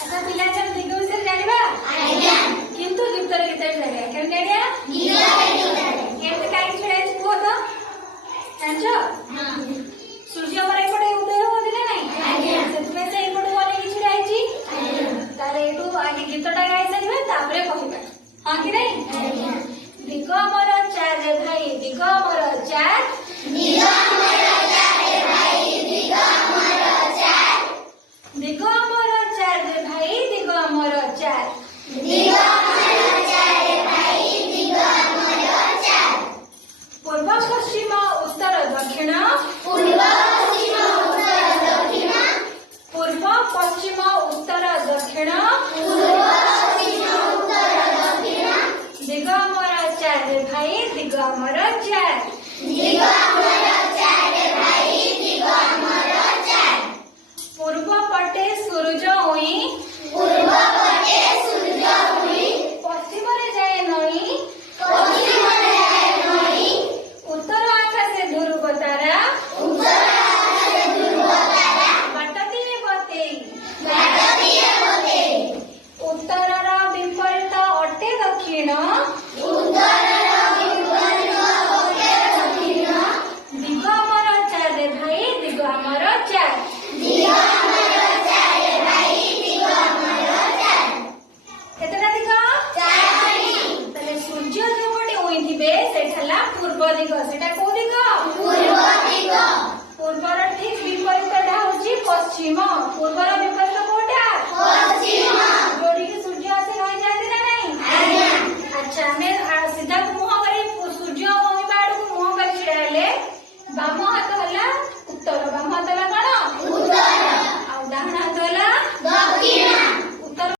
अच्छा पिलाचर दिग विषय जानिबा आज्ञा किंतु युक्तर गीत जानिया केम जानिया केम काई छुड़ाई को तो जानछो हां सूर्य पर एपटे उदय होदिले नाही आज्ञा सेतमे से एपटे वाले की छुड़ाई छी आज्ञा तारे एटू आगे गीतटा गाई सरिबे तापरे कहिबा हां कि नहीं आज्ञा दिग मोर चार रे भाई दिग मोर चार दिग मोर चार रे भाई दिग मोर चार दिग मोर चार रे भाई दिग मोर चार दिग मोर चार रे भाई दिग मोर चार पूर्व पश्चिम उत्तर दक्षिण पूर्व पश्चिम उत्तर दक्षिण पूर्व पश्चिम उत्तर दक्षिण पूर्व पश्चिम उत्तर दक्षिण दिग मोर चार रे भाई दिग मोर चार दिग